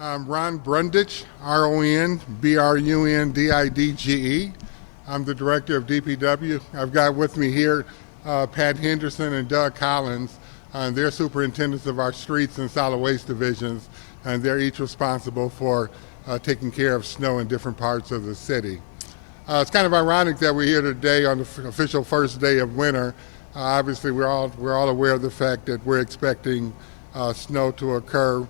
I'm Ron Brundage, Ronbrundige. I'm the director of DPW. I've got with me here Pat Henderson and Doug Collins. They're superintendents of our streets and solid waste divisions, and they're each responsible for taking care of snow in different parts of the city. It's kind of ironic that we're here today on the official first day of winter. Obviously, we're all aware of the fact that we're expecting snow to occur,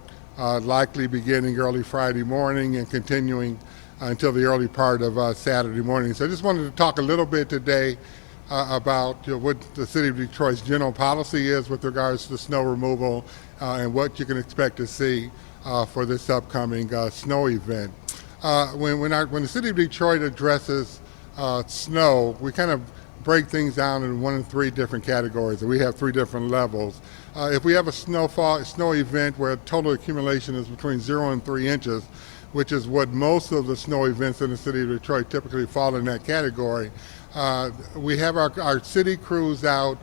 likely beginning early Friday morning and continuing until the early part of Saturday morning. So I just wanted to talk a little bit today about what the City of Detroit's general policy is with regards to snow removal and what you can expect to see for this upcoming snow event. When the City of Detroit addresses snow, we kind of break things down in one of three different categories, and we have three different levels. If we have a snow event where total accumulation is between 0 and 3 inches, which is what most of the snow events in the City of Detroit typically fall in that category, we have our city crews out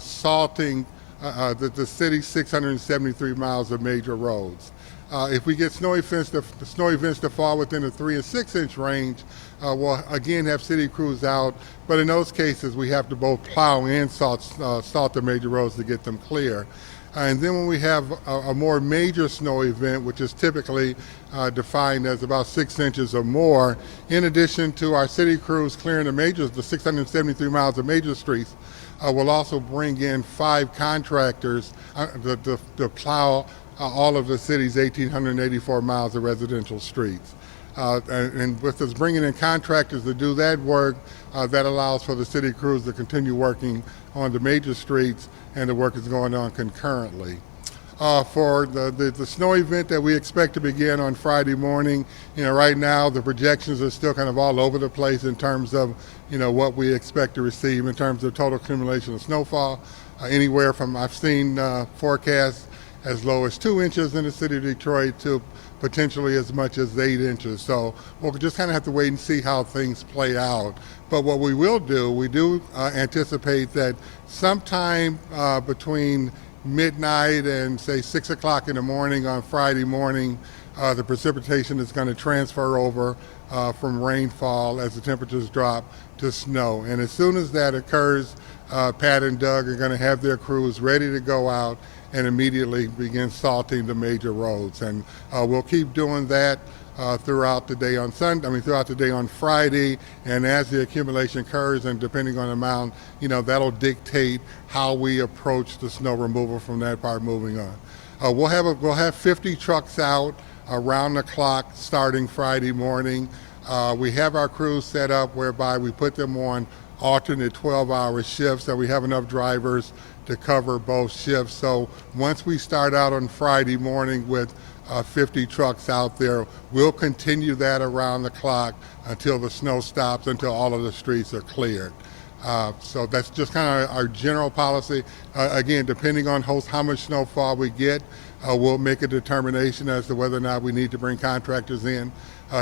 salting the city's 673 miles of major roads. If we get snow events to fall within the 3 and 6 inch range, we'll again have city crews out, but in those cases we have to both plow and salt the major roads to get them clear. And then when we have a more major snow event, which is typically defined as about 6 inches or more, in addition to our city crews clearing the 673 miles of major streets, we'll also bring in 5 contractors to plow all of the city's 1,884 miles of residential streets. And with us bringing in contractors to do that work, that allows for the city crews to continue working on the major streets, and the work is going on concurrently. For the snow event that we expect to begin on Friday morning, right now the projections are still kind of all over the place in terms of, what we expect to receive in terms of total accumulation of snowfall. Anywhere from, I've seen forecasts as low as 2 inches in the City of Detroit to potentially as much as 8 inches. So we'll just kind of have to wait and see how things play out. But what we do anticipate that sometime between midnight and say 6 o'clock in the morning on Friday morning, the precipitation is going to transfer over from rainfall as the temperatures drop to snow. And as soon as that occurs, Pat and Doug are going to have their crews ready to go out and immediately begin salting the major roads. And we'll keep doing that throughout the day on Friday. And as the accumulation occurs, and depending on the amount, that'll dictate how we approach the snow removal from that part moving on. We'll have 50 trucks out around the clock starting Friday morning. We have our crews set up whereby we put them on alternate 12-hour shifts, that we have enough drivers to cover both shifts. So once we start out on Friday morning with 50 trucks out there, we'll continue that around the clock until the snow stops, until all of the streets are cleared. So that's just kind of our general policy. Again, depending on how much snowfall we get, we'll make a determination as to whether or not we need to bring contractors in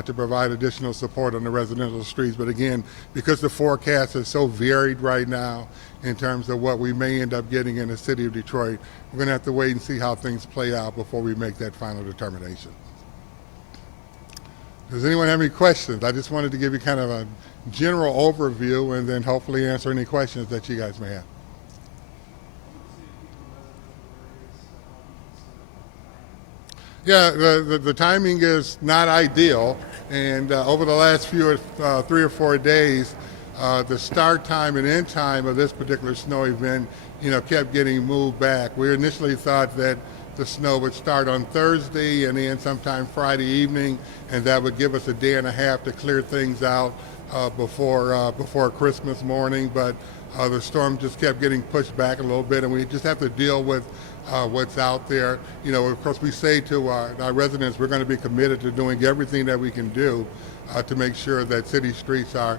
to provide additional support on the residential streets. But again, because the forecast is so varied right now in terms of what we may end up getting in the City of Detroit, we're going to have to wait and see how things play out before we make that final determination. Does anyone have any questions? I just wanted to give you kind of a general overview and then hopefully answer any questions that you guys may have. Yeah, the timing is not ideal, and over the last 3 or 4 days, the start time and end time of this particular snow event, kept getting moved back. We initially thought that the snow would start on Thursday and end sometime Friday evening, and that would give us a day and a half to clear things out before Christmas morning. But the storm just kept getting pushed back a little bit, and we just have to deal with what's out there. Of course, we say to our residents, we're going to be committed to doing everything that we can do to make sure that city streets are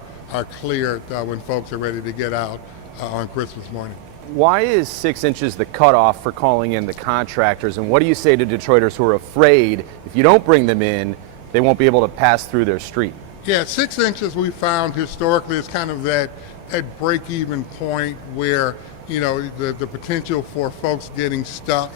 cleared when folks are ready to get out on Christmas morning. Why is 6 inches the cutoff for calling in the contractors, and what do you say to Detroiters who are afraid if you don't bring them in, they won't be able to pass through their street? Yeah, 6 inches we found historically is kind of that break-even point where the potential for folks getting stuck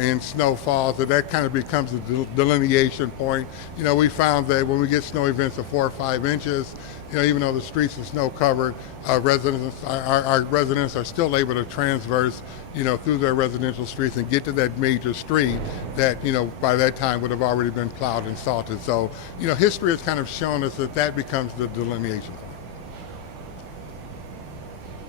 in snowfall, so that kind of becomes a delineation point. You know, we found that when we get snow events of 4 or 5 inches, you know, even though the streets are snow covered, our residents are still able to transverse, you know, through their residential streets and get to that major street that, you know, by that time would have already been plowed and salted. So, you know, history has kind of shown us that that becomes the delineation point.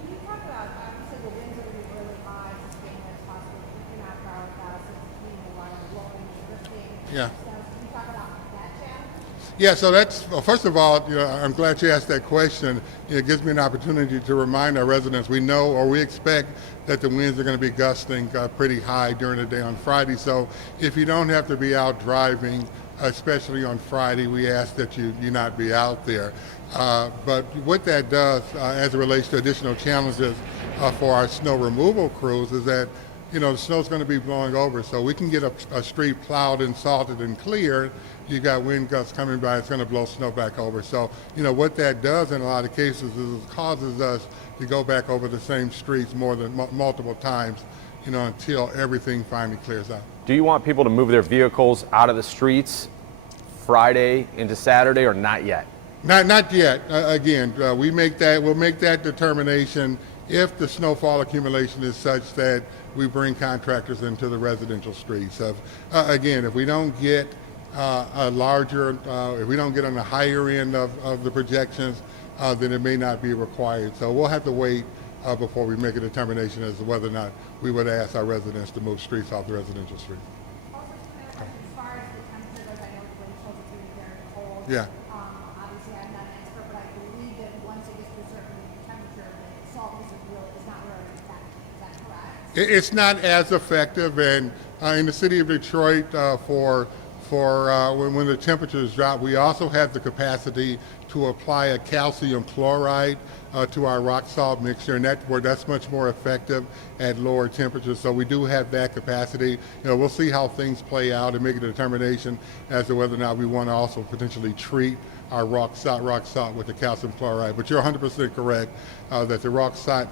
Can you talk about, obviously the winds are going to be really high, sustained as possible, keeping out power gusts, keeping the water blowing, drifting. Yeah. So can you talk about that challenge? Yeah, so that's, well, first of all, you know, I'm glad you asked that question. It gives me an opportunity to remind our residents we know or we expect that the winds are going to be gusting pretty high during the day on Friday. So if you don't have to be out driving, especially on Friday, we ask that you not be out there. But what that does as it relates to additional challenges for our snow removal crews is that, you know, the snow's going to be blowing over, so we can get a street plowed and salted and cleared. You got wind gusts coming by, it's going to blow snow back over. So, you know, what that does in a lot of cases is it causes us to go back over the same streets more than multiple times, you know, until everything finally clears out. Do you want people to move their vehicles out of the streets Friday into Saturday, or not yet? Not yet. Again, we'll make that determination if the snowfall accumulation is such that we bring contractors into the residential streets. Again, if we don't get if we don't get on the higher end of the projections, then it may not be required. So we'll have to wait before we make a determination as to whether or not we would ask our residents to move streets off the residential streets. Also, just as far as the temperature goes, I know the wind chills are being very cold. Yeah. Obviously, I'm not an expert, but I believe that once it gets to a certain temperature, the salt is not really effective. Is that correct? It's not as effective, and in the city of Detroit, when the temperatures drop, we also have the capacity to apply a calcium chloride to our rock salt mixture, and that's much more effective at lower temperatures. So we do have that capacity. You know, we'll see how things play out and make a determination as to whether or not we want to also potentially treat our rock salt with the calcium chloride. But you're 100% correct that the rock salt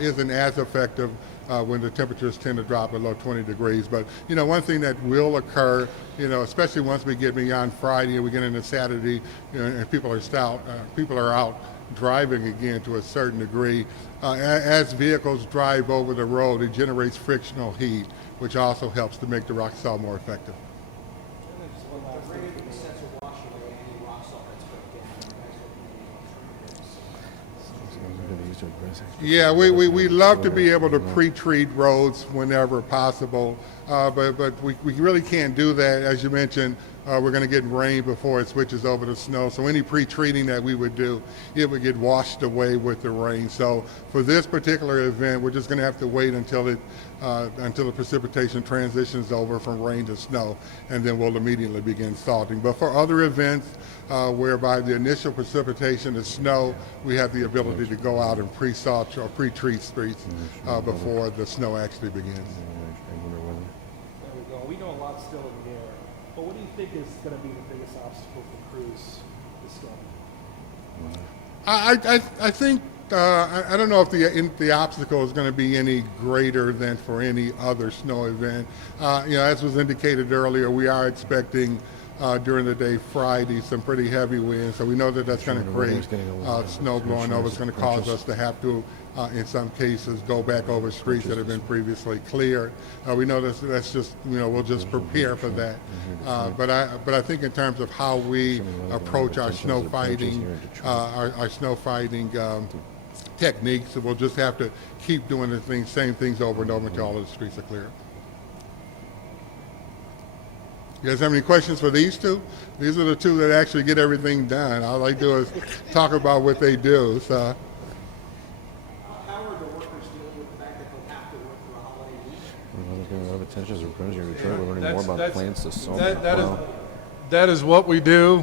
isn't as effective when the temperatures tend to drop below 20 degrees. But, you know, one thing that will occur, you know, especially once we get beyond Friday and we get into Saturday, you know, and people are out driving again to a certain degree, as vehicles drive over the road, it generates frictional heat, which also helps to make the rock salt more effective. Yeah, we love to be able to pre-treat roads whenever possible, but we really can't do that. As you mentioned, we're going to get rain before it switches over to snow, so any pre-treating that we would do, it would get washed away with the rain. So for this particular event, we're just going to have to wait until the precipitation transitions over from rain to snow, and then we'll immediately begin salting. But for other events, whereby the initial precipitation is snow, we have the ability to go out and pre-salt or pre-treat streets before the snow actually begins. There we go. We know a lot's still in the air, but what do you think is going to be the biggest obstacle for crews this summer? I think I don't know if the obstacle is going to be any greater than for any other snow event. You know, as was indicated earlier, we are expecting during the day Friday some pretty heavy winds, so we know that that's going to create snow blowing over. It's going to cause us to have to, in some cases, go back over streets that have been previously cleared. We know that's just, you know, we'll just prepare for that. But I think in terms of how we approach our snow fighting, techniques, we'll just have to keep doing the same things over and over until all of the streets are clear. You guys have any questions for these two? These are the two that actually get everything done. All I do is talk about what they do. So. How are the workers dealing with the fact that they'll have to work through a holiday week? We're learning more about plants this summer. That is what we do.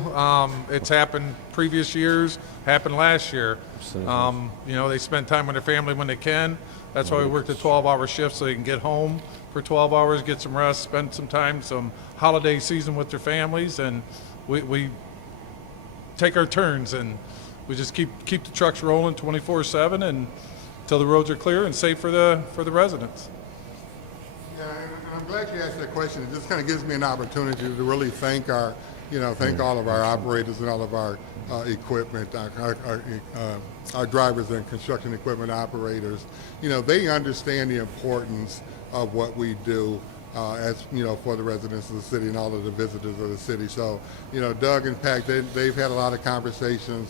It's happened previous years, happened last year. You know, they spend time with their family when they can. That's why we work the 12-hour shifts so they can get home for 12 hours, get some rest, spend some time, some holiday season with their families, and we take our turns, and we just keep the trucks rolling 24/7 and until the roads are clear and safe for the residents. Yeah, glad you asked that question. It just kind of gives me an opportunity to really thank our, thank all of our operators and all of our equipment, our drivers and construction equipment operators. They understand the importance of what we do as for the residents of the city and all of the visitors of the city. So, Doug and Pat, they've had a lot of conversations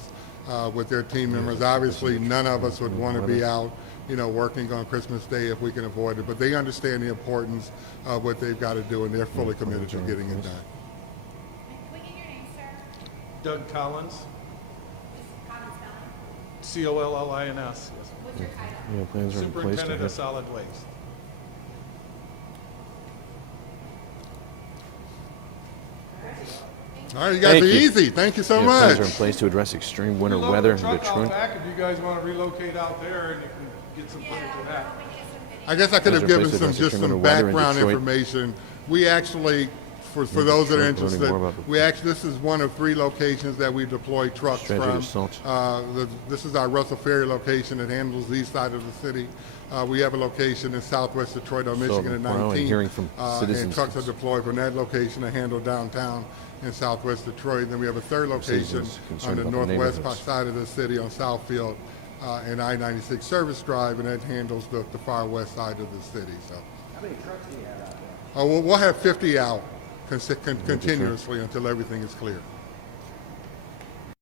with their team members. Obviously, none of us would want to be out, working on Christmas Day if we can avoid it. But they understand the importance of what they've got to do, and they're fully committed to getting it done. Can we get your name, sir? Doug Collins, Just common spelling. Collins, yes. What's your title? Yeah, plans are in place to Superintendent of have Solid Waste. All right, you guys Thank are you. easy. Thank you so plans much. are in place to address extreme winter We'll load weather the in truck out Detroit. back if you guys want to relocate out there and you can get some footage of that. I guess I could have Those are given places just extreme some winter weather in background Detroit. information. We actually, for those that are Detroit, learning interested, more about this is one of 3 locations that we deploy trucks Strategy from. of salt. This is our Russell Ferry location that handles the east side of the city. We have a location in southwest Detroit on Michigan and we're only 19. hearing from And citizens. trucks are deployed from that location to handle downtown in southwest Detroit. Then we have a third location Citizens on concerned the about the northwest neighborhoods. side of the city on Southfield and I-96 Service Drive, and that handles the far west side of the city. So. How many trucks do you have out there? We'll have 50 out continuously until everything is clear.